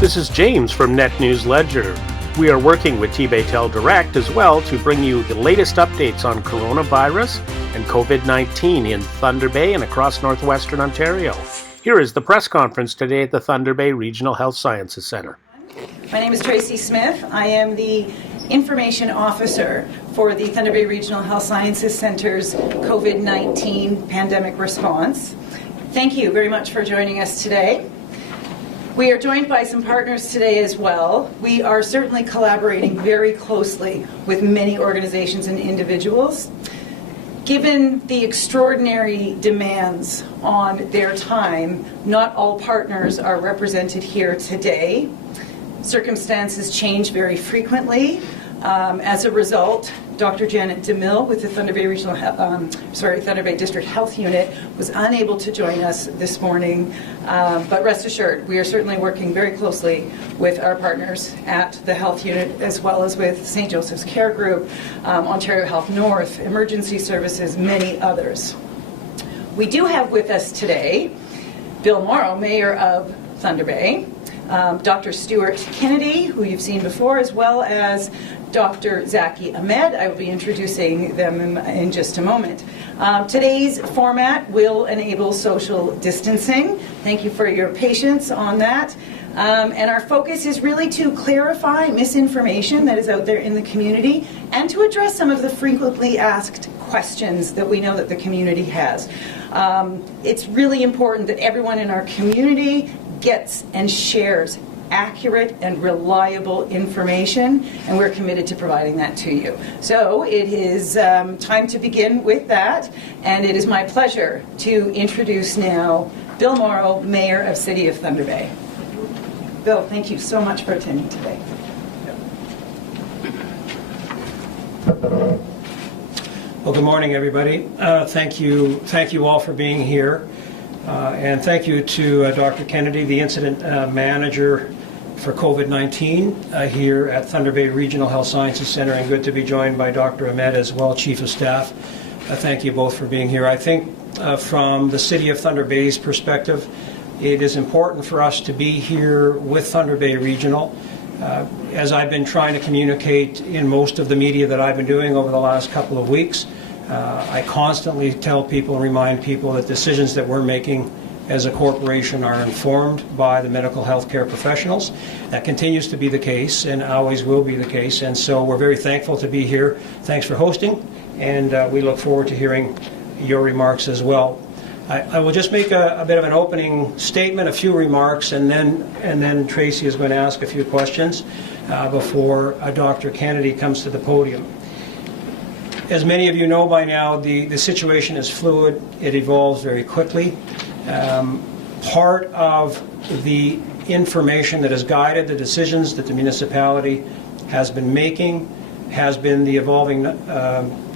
This is James from Net News Ledger. We are working with T-Baytel Direct as well to bring you the latest updates on coronavirus and COVID-19 in Thunder Bay and across northwestern Ontario. Here is the press conference today at the Thunder Bay Regional Health Sciences Centre. My name is Tracy Smith. I am the Information Officer for the Thunder Bay Regional Health Sciences Centre's COVID-19 pandemic response. Thank you very much for joining us today. We are joined by some partners today as well. We are certainly collaborating very closely with many organizations and individuals. Given the extraordinary demands on their time, not all partners are represented here today. Circumstances change very frequently. As a result, Dr. Janet DeMille with the Thunder Bay Thunder Bay District Health Unit was unable to join us this morning, but rest assured, we are certainly working very closely with our partners at the Health Unit as well as with St. Joseph's Care Group, Ontario Health North, Emergency Services, many others. We do have with us today Bill Morrow, Mayor of Thunder Bay, Dr. Stewart Kennedy, who you've seen before, as well as Dr. Zakir Ahmed. I will be introducing them in just a moment. Today's format will enable social distancing. Thank you for your patience on that. And our focus is really to clarify misinformation that is out there in the community and to address some of the frequently asked questions that we know that the community has. It's really important that everyone in our community gets and shares accurate and reliable information, and we're committed to providing that to you. So it is time to begin with that, and it is my pleasure to introduce now Bill Morrow, Mayor of City of Thunder Bay. Bill, thank you so much for attending today. Well, good morning, everybody. Thank you all for being here. And thank you to Dr. Kennedy, the Incident Manager for COVID-19 here at Thunder Bay Regional Health Sciences Centre, and good to be joined by Dr. Ahmed as well, Chief of Staff. Thank you both for being here. I think from the City of Thunder Bay's perspective, it is important for us to be here with Thunder Bay Regional. As I've been trying to communicate in most of the media that I've been doing over the last couple of weeks, I constantly tell people and remind people that decisions that we're making as a corporation are informed by the medical health care professionals. That continues to be the case and always will be the case, and so we're very thankful to be here. Thanks for hosting, and we look forward to hearing your remarks as well. I will just make a bit of an opening statement, a few remarks, and then Tracy is going to ask a few questions before Dr. Kennedy comes to the podium. As many of you know by now, the situation is fluid. It evolves very quickly. Part of the information that has guided the decisions that the municipality has been making has been the evolving,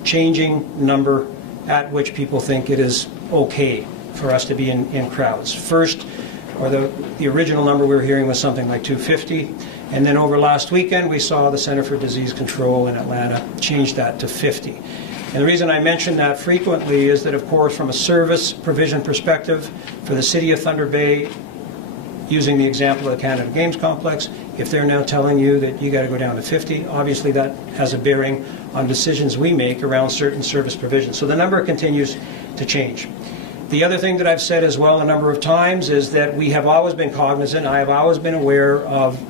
changing number at which people think it is okay for us to be in crowds. First, or the original number we were hearing was something like 250. And then over last weekend, we saw the Center for Disease Control in Atlanta change that to 50. And the reason I mention that frequently is that, of course, from a service provision perspective, for the City of Thunder Bay, using the example of the Canada Games Complex, if they're now telling you that you got to go down to 50, obviously that has a bearing on decisions we make around certain service provisions. So the number continues to change. The other thing that I've said as well a number of times is that we have always been cognizant, I have always been aware of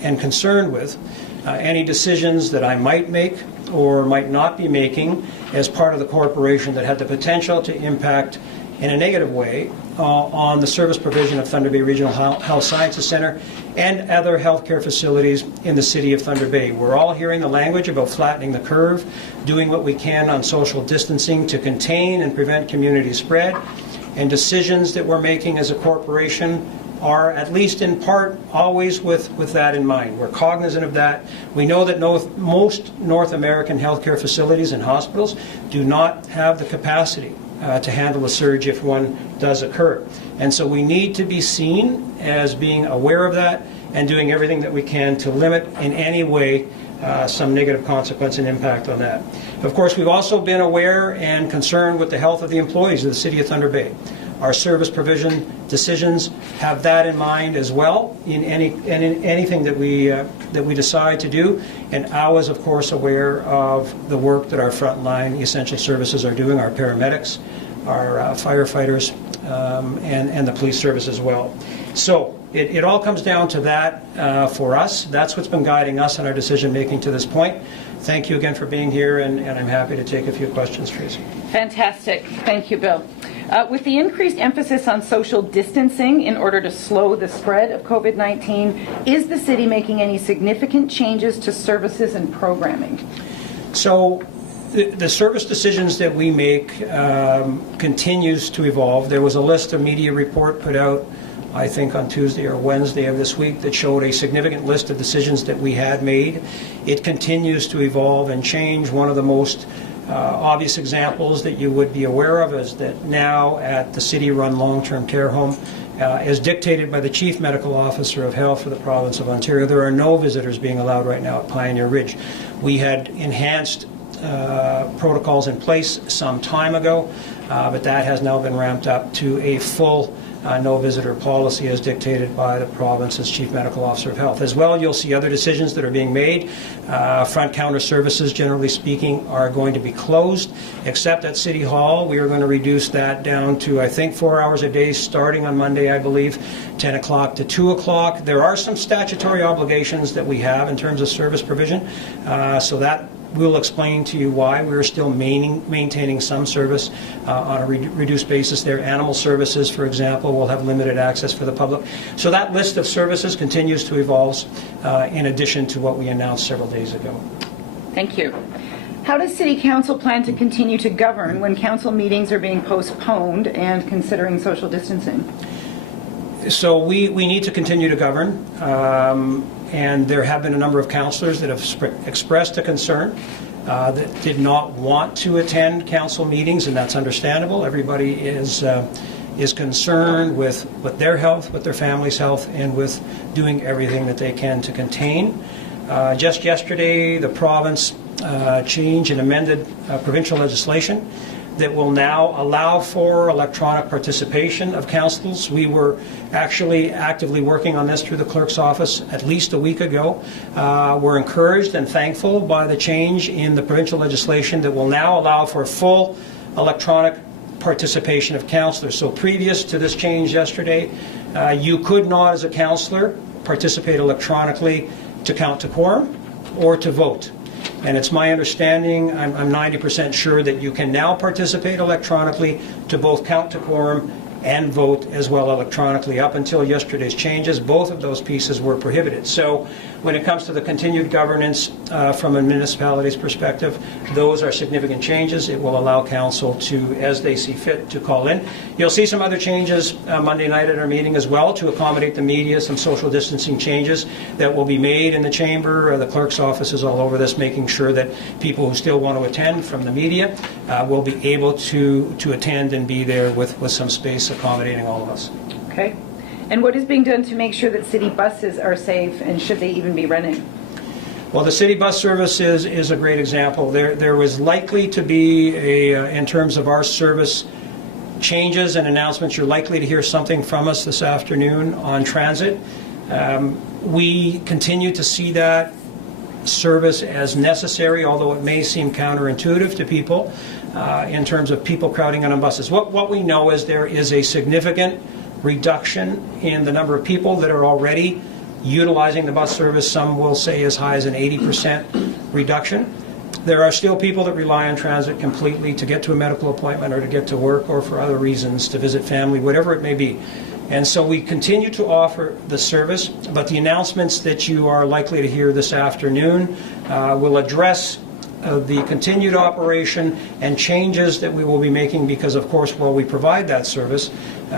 and concerned with any decisions that I might make or might not be making as part of the corporation that had the potential to impact in a negative way on the service provision of Thunder Bay Regional Health Sciences Centre and other healthcare facilities in the City of Thunder Bay. We're all hearing the language about flattening the curve, doing what we can on social distancing to contain and prevent community spread, and decisions that we're making as a corporation are, at least in part, always with that in mind. We're cognizant of that. We know that most North American healthcare facilities and hospitals do not have the capacity to handle a surge if one does occur. And so we need to be seen as being aware of that and doing everything that we can to limit in any way some negative consequence and impact on that. Of course, we've also been aware and concerned with the health of the employees of the City of Thunder Bay. our service provision decisions have that in mind as well in anything that we decide to do. And I was, of course, aware of the work that our frontline essential services are doing, our paramedics, our firefighters, and the police service as well. So it all comes down to that for us. That's what's been guiding us in our decision making to this point. Thank you again for being here, and I'm happy to take a few questions, Tracy. Fantastic. Thank you, Bill. With the increased emphasis on social distancing in order to slow the spread of COVID-19, is the city making any significant changes to services and programming? So the service decisions that we make continues to evolve. There was a list of media report put out, I think on Tuesday or Wednesday of this week, that showed a significant list of decisions that we had made. It continues to evolve and change. One of the most obvious examples that you would be aware of is that now at the city-run long-term care home, as dictated by the Chief Medical Officer of Health for the province of Ontario, there are no visitors being allowed right now at Pioneer Ridge. We had enhanced protocols in place some time ago, but that has now been ramped up to a full no visitor policy as dictated by the province's Chief Medical Officer of Health. As well, you'll see other decisions that are being made. Front counter services, generally speaking, are going to be closed, except at City Hall. We are going to reduce that down to, I think, 4 hours a day starting on Monday, I believe, 10 o'clock to 2 o'clock. There are some statutory obligations that we have in terms of service provision, so that we'll explain to you why we're still maintaining some service on a reduced basis there. Animal services, for example, will have limited access for the public. So that list of services continues to evolve in addition to what we announced several days ago. Thank you. How does City Council plan to continue to govern when council meetings are being postponed and considering social distancing? So we need to continue to govern. And there have been a number of councillors that have expressed a concern that did not want to attend council meetings, and that's understandable. Everybody is concerned with their health, with their family's health, and with doing everything that they can to contain. Just yesterday, the province changed and amended provincial legislation that will now allow for electronic participation of councils. We were actually actively working on this through the clerk's office at least a week ago. We're encouraged and thankful by the change in the provincial legislation that will now allow for full electronic participation of councillors. So previous to this change yesterday, you could not, as a councillor, participate electronically to count to quorum or to vote. And it's my understanding, I'm 90% sure, that you can now participate electronically to both count to quorum and vote as well electronically. Up until yesterday's changes, both of those pieces were prohibited. So when it comes to the continued governance from a municipality's perspective, those are significant changes. It will allow council to, as they see fit, to call in. You'll see some other changes Monday night at our meeting as well to accommodate the media, some social distancing changes that will be made in the chamber. The clerk's office is all over this, making sure that people who still want to attend from the media will be able to attend and be there with some space accommodating all of us. Okay. And what is being done to make sure that city buses are safe, and should they even be running? Well, the city bus service is a great example. There was likely to be in terms of our service changes and announcements, you're likely to hear something from us this afternoon on transit. We continue to see that service as necessary, although it may seem counterintuitive to people in terms of people crowding on buses. What we know is there is a significant reduction in the number of people that are already utilizing the bus service. Some will say as high as an 80% reduction. There are still people that rely on transit completely to get to a medical appointment or to get to work or for other reasons, to visit family, whatever it may be. And so we continue to offer the service, but the announcements that you are likely to hear this afternoon will address the continued operation and changes that we will be making because, of course, while we provide that service,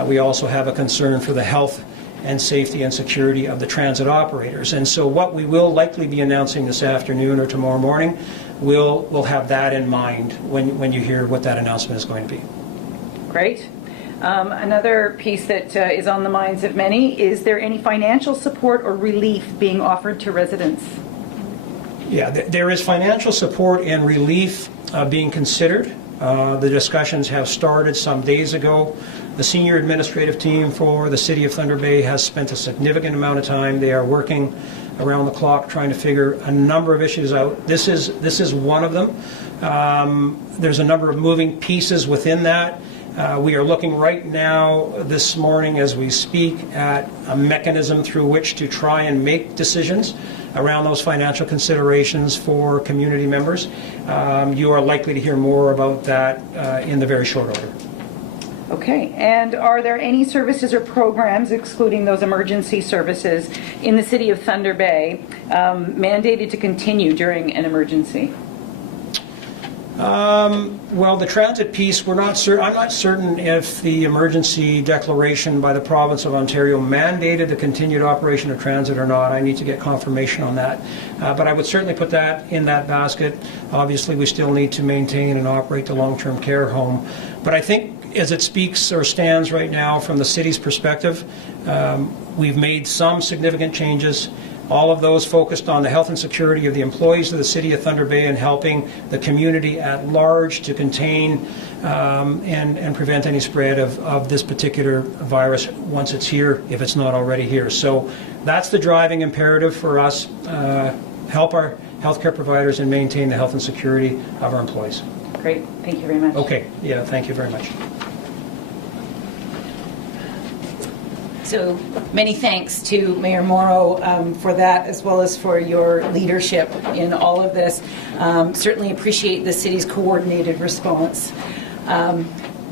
we also have a concern for the health and safety and security of the transit operators. And so what we will likely be announcing this afternoon or tomorrow morning, we'll have that in mind when you hear what that announcement is going to be. Great. Another piece that is on the minds of many, is there any financial support or relief being offered to residents? Yeah, there is financial support and relief being considered. The discussions have started some days ago. The senior administrative team for the City of Thunder Bay has spent a significant amount of time. They are working around the clock trying to figure a number of issues out. This is one of them. There's a number of moving pieces within that. We are looking right now, this morning as we speak, at a mechanism through which to try and make decisions around those financial considerations for community members. You are likely to hear more about that in the very short order. Okay, and are there any services or programs, excluding those emergency services, in the City of Thunder Bay mandated to continue during an emergency? Well, the transit piece, I'm not certain if the emergency declaration by the province of Ontario mandated the continued operation of transit or not. I need to get confirmation on that. But I would certainly put that in that basket. Obviously, we still need to maintain and operate the long-term care home. But I think as it speaks or stands right now from the city's perspective, we've made some significant changes. All of those focused on the health and security of the employees of the City of Thunder Bay and helping the community at large to contain and prevent any spread of this particular virus once it's here, if it's not already here. So that's the driving imperative for us, help our healthcare providers and maintain the health and security of our employees. Great, thank you very much. Okay, yeah, thank you very much. So many thanks to Mayor Morrow for that, as well as for your leadership in all of this. Certainly appreciate the city's coordinated response.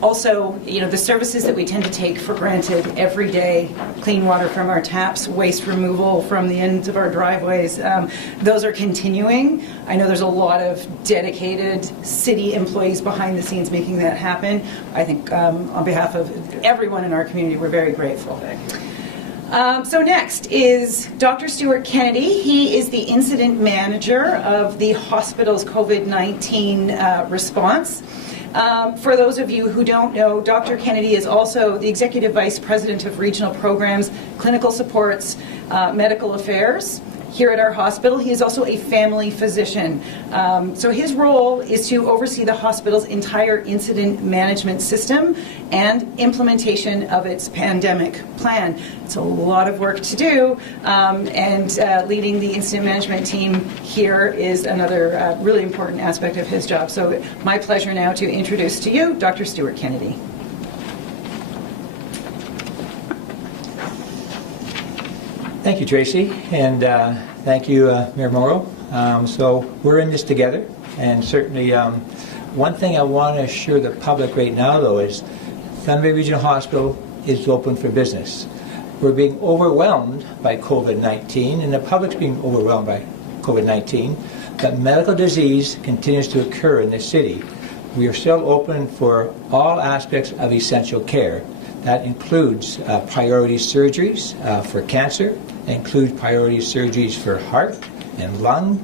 Also, the services that we tend to take for granted every day, clean water from our taps, waste removal from the ends of our driveways, those are continuing. I know there's a lot of dedicated city employees behind the scenes making that happen. I think on behalf of everyone in our community, we're very grateful. So next is Dr. Stewart Kennedy. He is the incident manager of the hospital's COVID-19 response. For those of you who don't know, Dr. Kennedy is also the Executive Vice President of Regional Programs, Clinical Supports, Medical Affairs here at our hospital. He is also a family physician. So his role is to oversee the hospital's entire incident management system and implementation of its pandemic plan. It's a lot of work to do, and leading the incident management team here is another really important aspect of his job. So my pleasure now to introduce to you Dr. Stewart Kennedy. Thank you, Tracy, and thank you, Mayor Morrow. So we're in this together, and certainly one thing I want to assure the public right now, though, is Thunder Bay Regional Hospital is open for business. We're being overwhelmed by COVID-19, and the public's being overwhelmed by COVID-19, but medical disease continues to occur in this city. We are still open for all aspects of essential care. That includes priority surgeries for cancer, includes priority surgeries for heart and lung.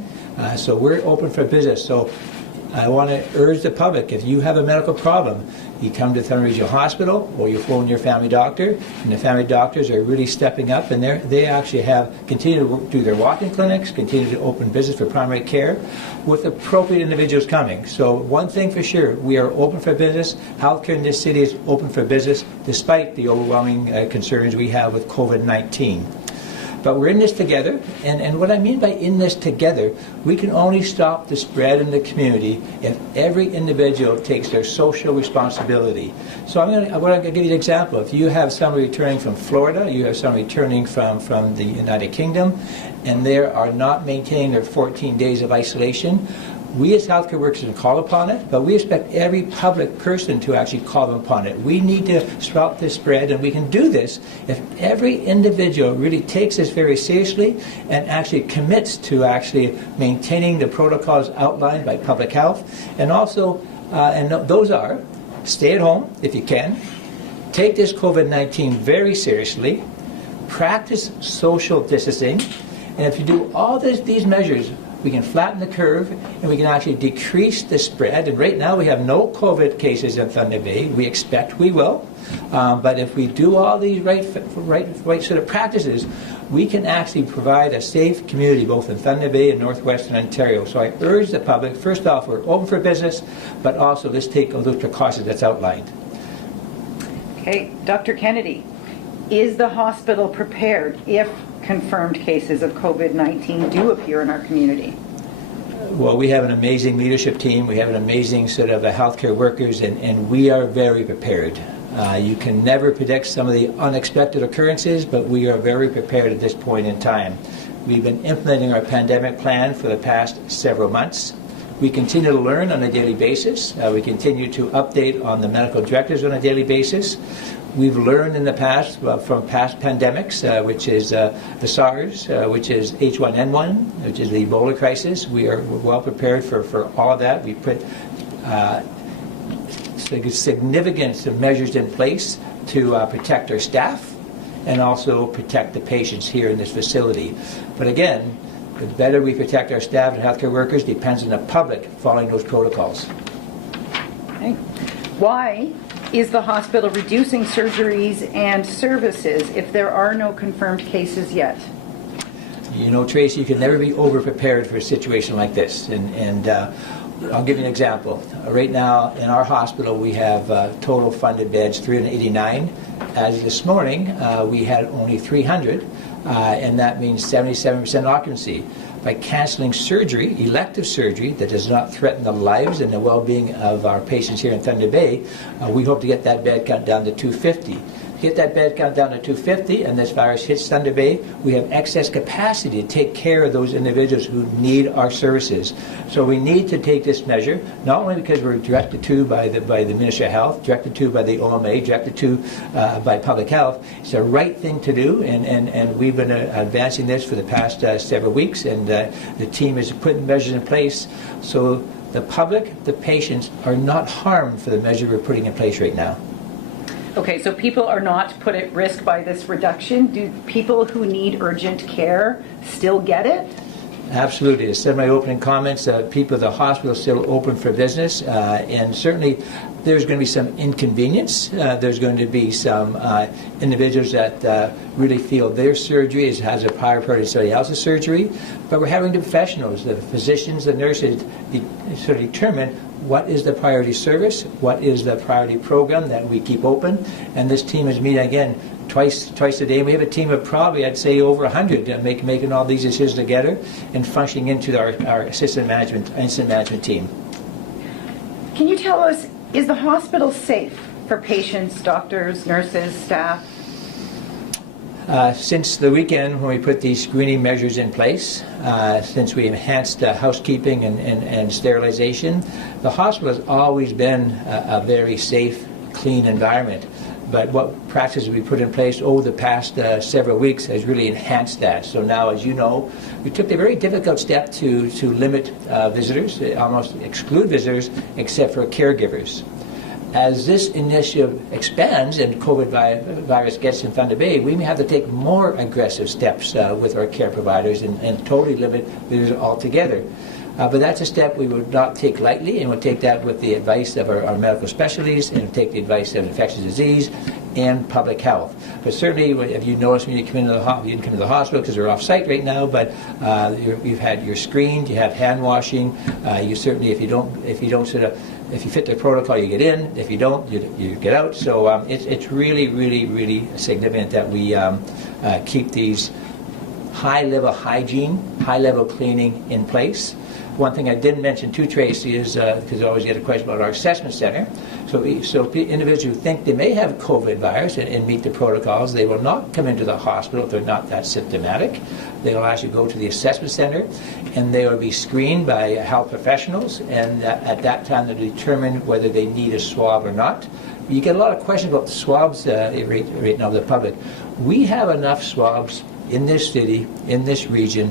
So we're open for business. So I want to urge the public, if you have a medical problem, you come to Thunder Regional Hospital or you phone your family doctor, and the family doctors are really stepping up, and they actually continue to do their walk-in clinics, continue to open business for primary care with appropriate individuals coming. So one thing for sure, we are open for business. Healthcare in this city is open for business despite the overwhelming concerns we have with COVID-19. But we're in this together, and what I mean by in this together, we can only stop the spread in the community if every individual takes their social responsibility. So I'm going to give you an example. If you have somebody returning from Florida, you have somebody returning from the United Kingdom, and they are not maintaining their 14 days of isolation, we as healthcare workers can call upon it, but we expect every public person to actually call them upon it. We need to stop this spread, and we can do this if every individual really takes this very seriously and actually commits to actually maintaining the protocols outlined by public health. And also, and those are, stay at home if you can, take this COVID-19 very seriously, practice social distancing, and if you do all these measures, we can flatten the curve, and we can actually decrease the spread. And right now we have no COVID cases in Thunder Bay. We expect we will. But if we do all these right sort of practices, we can actually provide a safe community both in Thunder Bay and Northwestern Ontario. So I urge the public, first off, we're open for business, but also let's take all those precautions that's outlined. Okay, Dr. Kennedy, is the hospital prepared if confirmed cases of COVID-19 do appear in our community? Well, we have an amazing leadership team. We have an amazing set of healthcare workers, and we are very prepared. You can never predict some of the unexpected occurrences, but we are very prepared at this point in time. We've been implementing our pandemic plan for the past several months. We continue to learn on a daily basis. We continue to update on the medical directives on a daily basis. We've learned in the past from past pandemics, which is the SARS, which is H1N1, which is the Ebola crisis. We're well prepared for all of that. We put significant measures in place to protect our staff and also protect the patients here in this facility. But again, the better we protect our staff and healthcare workers depends on the public following those protocols. Okay. Why is the hospital reducing surgeries and services if there are no confirmed cases yet? You know, Tracy, you can never be over-prepared for a situation like this. And I'll give you an example. Right now in our hospital we have total funded beds 389. As this morning we had only 300. And that means 77% occupancy. By canceling surgery, elective surgery, that does not threaten the lives and the well-being of our patients here in Thunder Bay, we hope to get that bed count down to 250. Get that bed count down to 250 and this virus hits Thunder Bay, we have excess capacity to take care of those individuals who need our services. So we need to take this measure, not only because we're directed to by the Ministry of Health, directed to by the OMA, directed to by Public Health. It's the right thing to do, and we've been advancing this for the past several weeks, and the team is putting measures in place so the public, the patients, are not harmed for the measure we're putting in place right now. Okay, so people are not put at risk by this reduction. Do people who need urgent care still get it? Absolutely. As I said in my opening comments, people at the hospital are still open for business, and certainly there's going to be some inconvenience. There's going to be some individuals that really feel their surgery has a prior priority to somebody else's surgery, but we're having the professionals, the physicians, the nurses, sort of determine what is the priority service, what is the priority program that we keep open, and this team is meeting again twice a day. We have a team of probably, I'd say, over 100 making all these decisions together and functioning into our incident management team. Can you tell us, is the hospital safe for patients, doctors, nurses, staff? Since the weekend when we put these screening measures in place, since we enhanced housekeeping and sterilization, the hospital has always been a very safe, clean environment. But what practices we put in place over the past several weeks has really enhanced that. So now, as you know, we took the very difficult step to limit visitors, almost exclude visitors, except for caregivers. As this initiative expands and COVID virus gets in Thunder Bay, we may have to take more aggressive steps with our care providers and totally limit visitors altogether. But that's a step we would not take lightly, and we'll take that with the advice of our medical specialties, and we'll take the advice of infectious disease and public health. But certainly, if you notice when you come into you didn't come to the hospital because we're off-site right now, but you're screened, you have hand washing. You certainly, if you fit the protocol, you get in. If you don't, you get out. So it's really, really, really significant that we keep these high-level hygiene, high-level cleaning in place. One thing I didn't mention too, Tracy, is because I always get a question about our assessment center. So individuals who think they may have COVID virus and meet the protocols, they will not come into the hospital if they're not that symptomatic. They will actually go to the assessment center, and they will be screened by health professionals, and at that time they'll determine whether they need a swab or not. You get a lot of questions about the swabs right now of the public. We have enough swabs in this city, in this region,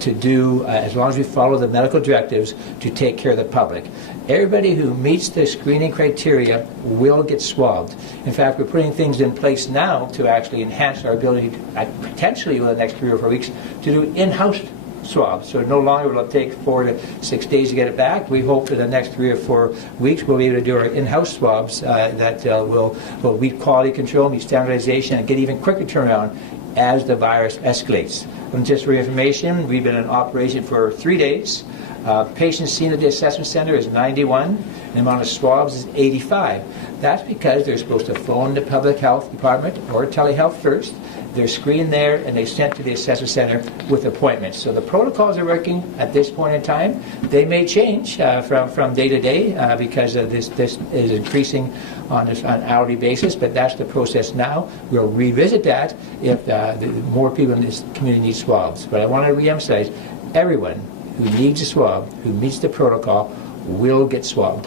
to do, as long as we follow the medical directives, to take care of the public. Everybody who meets the screening criteria will get swabbed. In fact, we're putting things in place now to actually enhance our ability, potentially over the next 3 or 4 weeks, to do in-house swabs. So no longer will it take 4 to 6 days to get it back. We hope for the next 3 or 4 weeks we'll be able to do our in-house swabs that will meet quality control, meet standardization, and get even quicker turnaround as the virus escalates. And just for information, we've been in operation for 3 days. Patients seen at the assessment center is 91, and the amount of swabs is 85. That's because they're supposed to phone the public health department or telehealth first. They're screened there and they're sent to the assessment center with appointments. So the protocols are working at this point in time. They may change from day to day because this is increasing on an hourly basis, but that's the process now. We'll revisit that if more people in this community need swabs. But I want to reemphasize, everyone who needs a swab, who meets the protocol, will get swabbed.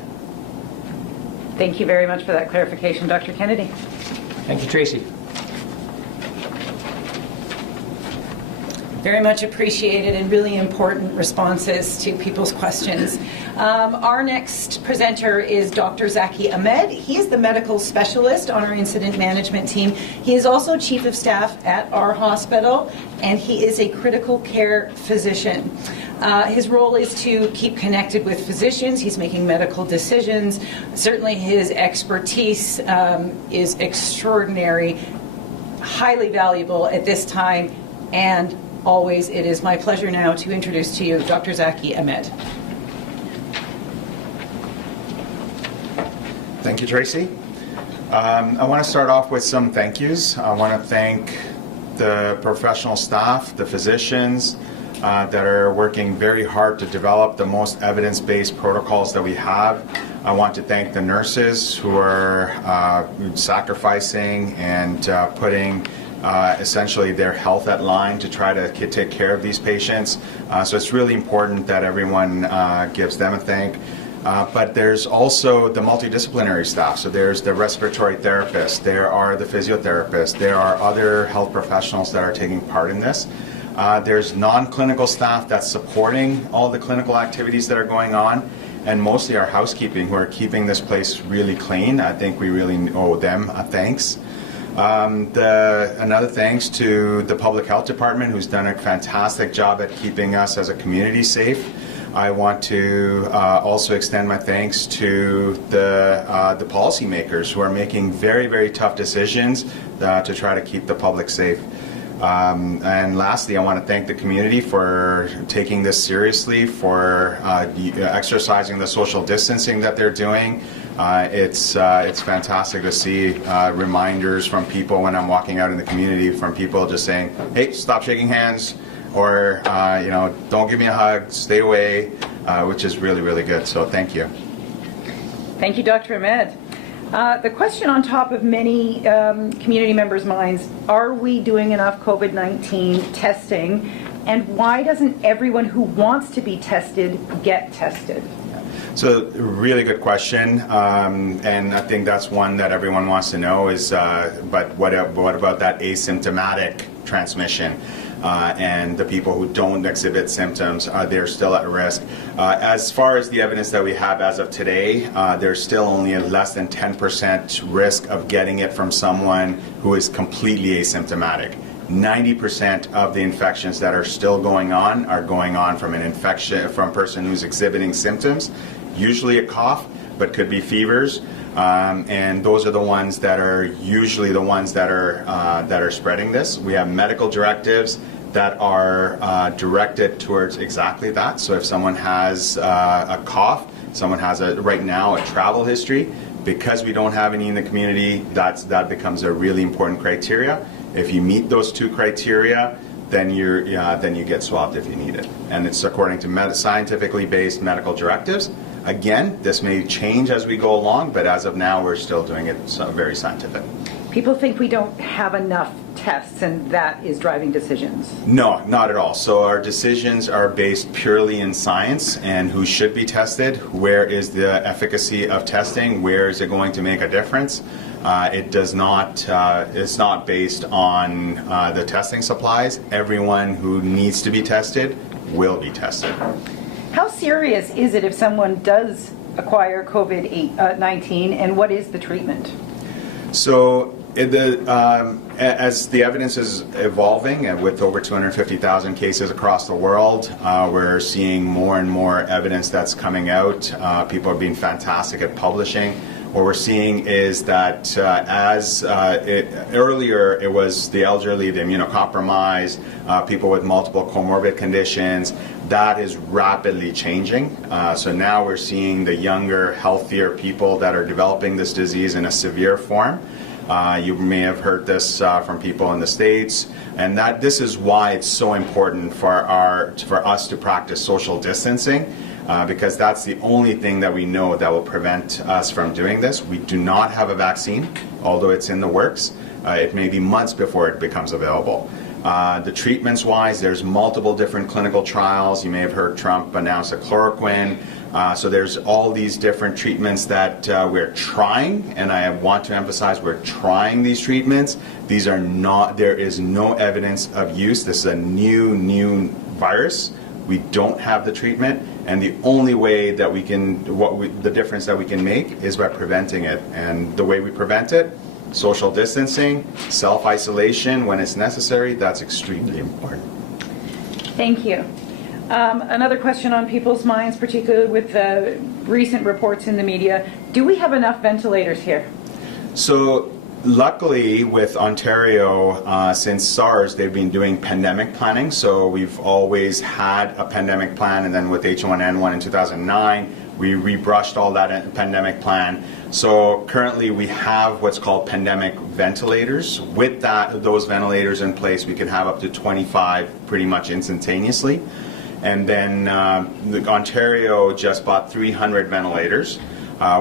Thank you very much for that clarification, Dr. Kennedy. Thank you, Tracy. Very much appreciated and really important responses to people's questions. Our next presenter is Dr. Zakir Ahmed. He is the medical specialist on our incident management team. He is also chief of staff at our hospital, and he is a critical care physician. His role is to keep connected with physicians. He's making medical decisions. Certainly his expertise is extraordinary, highly valuable at this time, and always, it is my pleasure now to introduce to you Dr. Zakir Ahmed. Thank you, Tracy. I want to start off with some thank yous. I want to thank the professional staff, the physicians that are working very hard to develop the most evidence-based protocols that we have. I want to thank the nurses who are sacrificing and putting essentially their health at line to try to take care of these patients. So it's really important that everyone gives them a thank. But there's also the multidisciplinary staff. So there's the respiratory therapists, there are the physiotherapists, there are other health professionals that are taking part in this. There's non-clinical staff that's supporting all the clinical activities that are going on, and mostly our housekeeping who are keeping this place really clean. I think we really owe them a thanks. Another thanks to the public health department, who's done a fantastic job at keeping us as a community safe. I want to also extend my thanks to the policymakers who are making very, very tough decisions to try to keep the public safe. And lastly, I want to thank the community for taking this seriously, for exercising the social distancing that they're doing. It's fantastic to see reminders from people when I'm walking out in the community, from people just saying, hey, stop shaking hands, or don't give me a hug, stay away, which is really, really good. So thank you. Thank you, Dr. Ahmed. The question on top of many community members' minds, are we doing enough COVID-19 testing, and why doesn't everyone who wants to be tested get tested? So, really good question, and I think that's one that everyone wants to know is, but what about that asymptomatic transmission? And the people who don't exhibit symptoms, they're still at risk. As far as the evidence that we have as of today, there's still only a less than 10% risk of getting it from someone who is completely asymptomatic. 90% of the infections that are still going on are going on from an infection from a person who's exhibiting symptoms, usually a cough, but could be fevers. And those are the ones that are usually the ones that are spreading this. We have medical directives that are directed towards exactly that. So if someone has a cough, someone has right now a travel history, because we don't have any in the community, that becomes a really important criteria. If you meet those two criteria, then you get swabbed if you need it, and it's according to scientifically based medical directives. Again, this may change as we go along, but as of now, we're still doing it very scientific. People think we don't have enough tests, and that is driving decisions. No, not at all. So our decisions are based purely in science and who should be tested, where is the efficacy of testing, where is it going to make a difference. It's not based on the testing supplies. Everyone who needs to be tested will be tested. How serious is it if someone does acquire COVID-19, and what is the treatment? So, as the evidence is evolving, and with over 250,000 cases across the world, we're seeing more and more evidence that's coming out. People are being fantastic at publishing. what we're seeing is that earlier it was the elderly, the immunocompromised, people with multiple comorbid conditions. That is rapidly changing. So now we're seeing the younger, healthier people that are developing this disease in a severe form. You may have heard this from people in the States, and that this is why it's so important for us to practice social distancing. Because that's the only thing that we know that will prevent us from doing this. We do not have a vaccine, although it's in the works. It may be months before it becomes available. The treatments-wise, there's multiple different clinical trials. You may have heard Trump announce a chloroquine. So there's all these different treatments that we're trying, and I want to emphasize we're trying these treatments. These are not, there is no evidence of use. This is a new virus. We don't have the treatment, and the only way that we can, the difference that we can make is by preventing it. And the way we prevent it, social distancing, self-isolation when it's necessary, that's extremely important. Thank you. Another question on people's minds, particularly with the recent reports in the media. Do we have enough ventilators here? So luckily with Ontario, since SARS, they've been doing pandemic planning. So we've always had a pandemic plan, and then with H1N1 in 2009, we rebrushed all that pandemic plan. So currently we have what's called pandemic ventilators. With those ventilators in place, we can have up to 25 pretty much instantaneously. And then Ontario just bought 300 ventilators,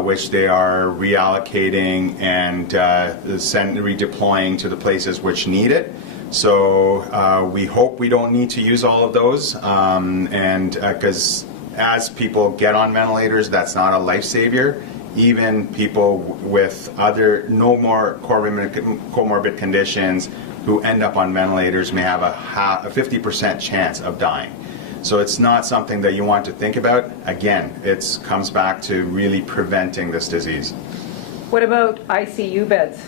which they are reallocating and redeploying to the places which need it. So we hope we don't need to use all of those, and because as people get on ventilators, that's not a life savior. Even people with no more comorbid conditions who end up on ventilators may have a 50% chance of dying. So it's not something that you want to think about. Again, it comes back to really preventing this disease. What about ICU beds?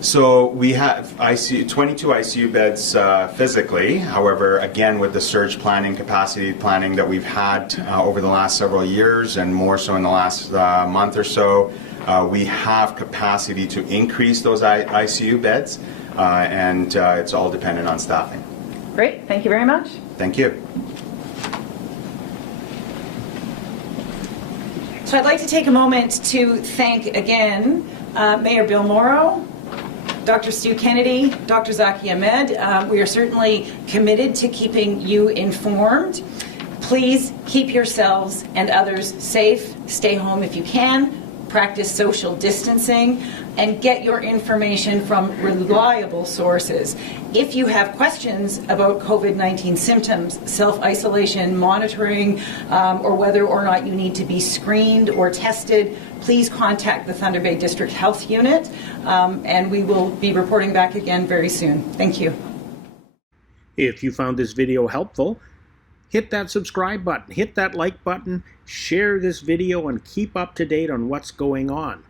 So we have 22 ICU beds physically. However, again, with the surge planning, capacity planning that we've had over the last several years, and more so in the last month or so, we have capacity to increase those ICU beds, and it's all dependent on staffing. Great, thank you very much. Thank you. So I'd like to take a moment to thank again Mayor Bill Morrow, Dr. Stewart Kennedy, Dr. Zakir Ahmed. We are certainly committed to keeping you informed. Please keep yourselves and others safe. Stay home if you can. Practice social distancing and get your information from reliable sources. If you have questions about COVID-19 symptoms, self-isolation, monitoring, or whether or not you need to be screened or tested, please contact the Thunder Bay District Health Unit, and we will be reporting back again very soon. Thank you. If you found this video helpful, hit that subscribe button, hit that like button, share this video, and keep up to date on what's going on.